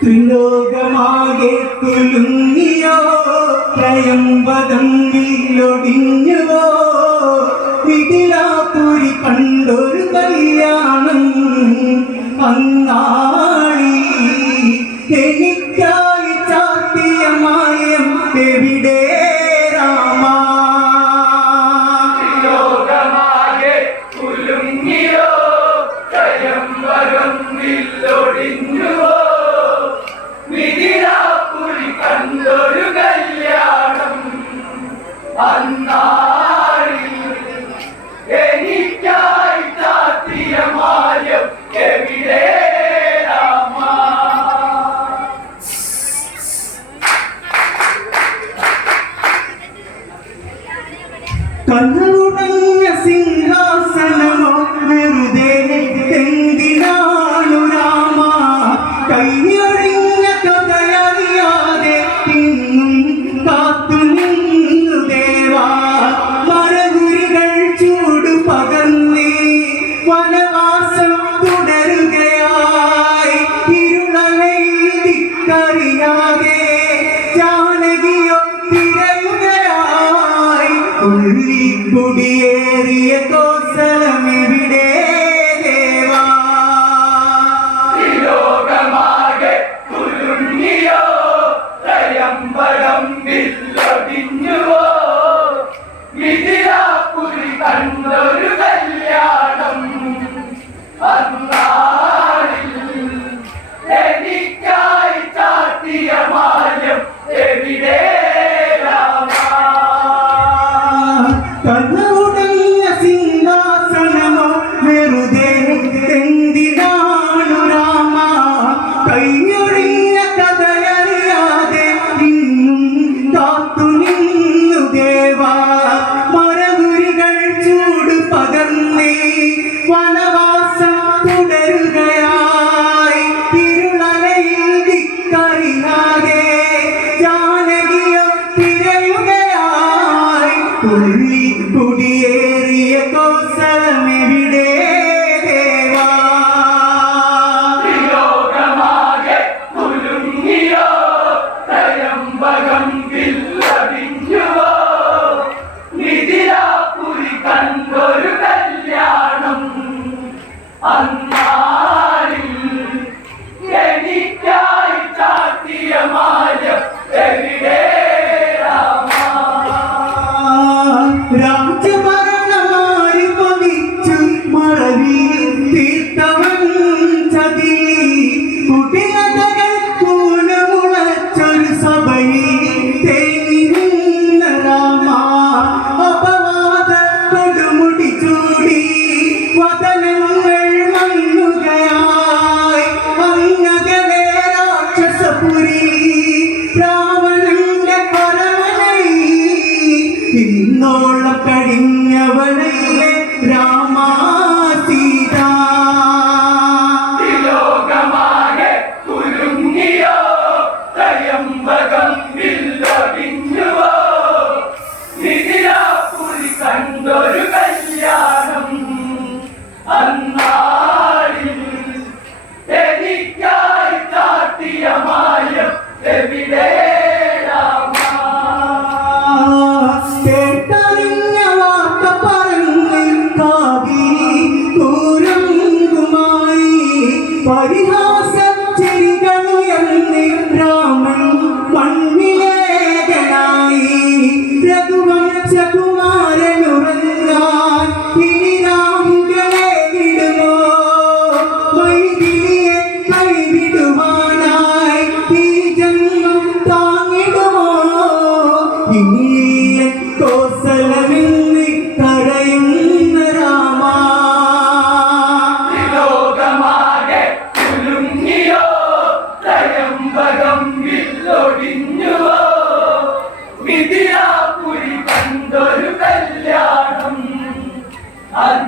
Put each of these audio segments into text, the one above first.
ത്രിലോകമാകെ തുലുങ്ങിയോ? പ്രയംബദം വില്ലൊടിഞ്ഞുവോ വിതിലാപുരി കണ്ടൊരു കല്യാണം അന്നാളി എനിക്കായി ചാത്തിയമായ എവിടെ one of തിന്നോള കഴിഞ്ഞവനല്ലേ രാ আর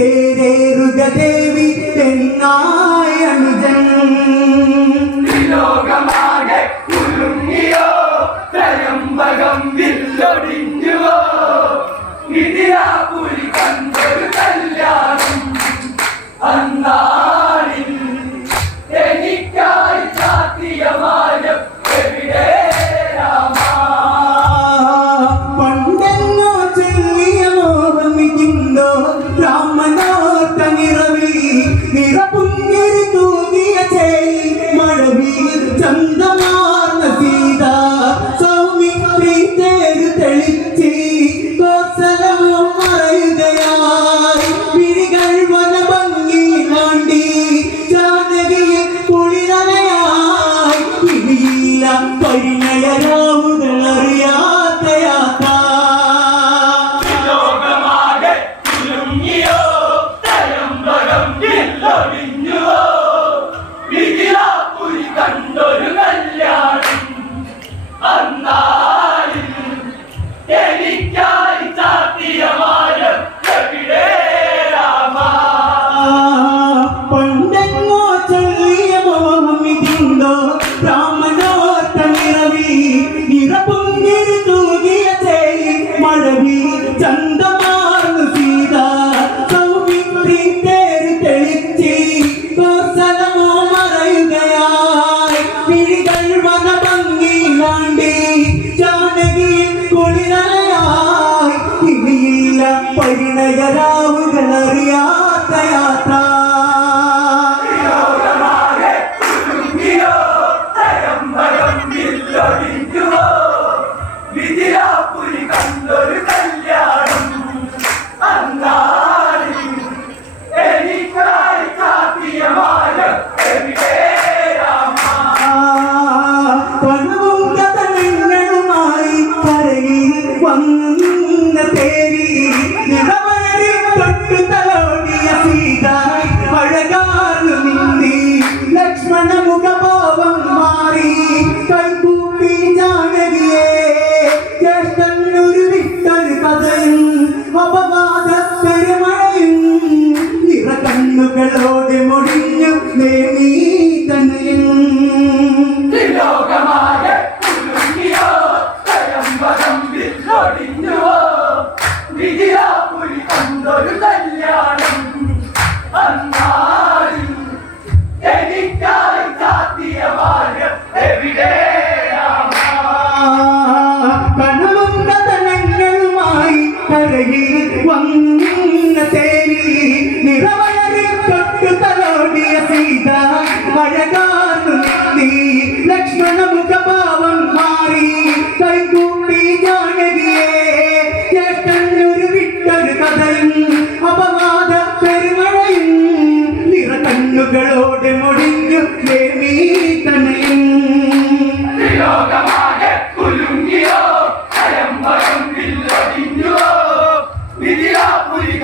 出ーデー പരിണയരാവുകൾ അറിയാത്ത യാത്ര.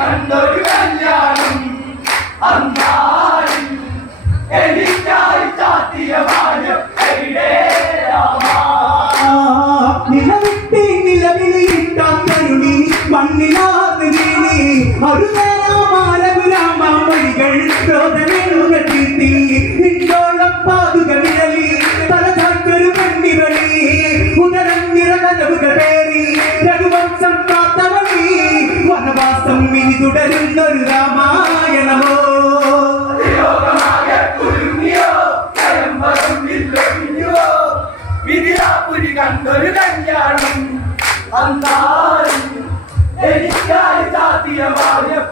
കണ്ടൊരു കല്യാണം അന്നാളിൽ എനിക്കായി ചാത്തിയ മാനം എവിടെ നിലവിട്ടി നിലവിളിയിട്ട കരുണി മണ്ണിലാത് വീണി. അരുണരാമാലകുരാമ മൊഴികൾ രോദനങ്ങൾ തീർത്തി നിന്നോളം പാതുക വിരലി തലചാറ്റൊരു കണ്ണിവളി ഉദരം നിറകലവുകൾ തുടരുന്നൊരു രാമായണമോ? വിരിയാപുരി കണ്ടൊരു കല്യാണം. അന്നാളിൽ എനിക്കായി ചാത്തിയ മാനം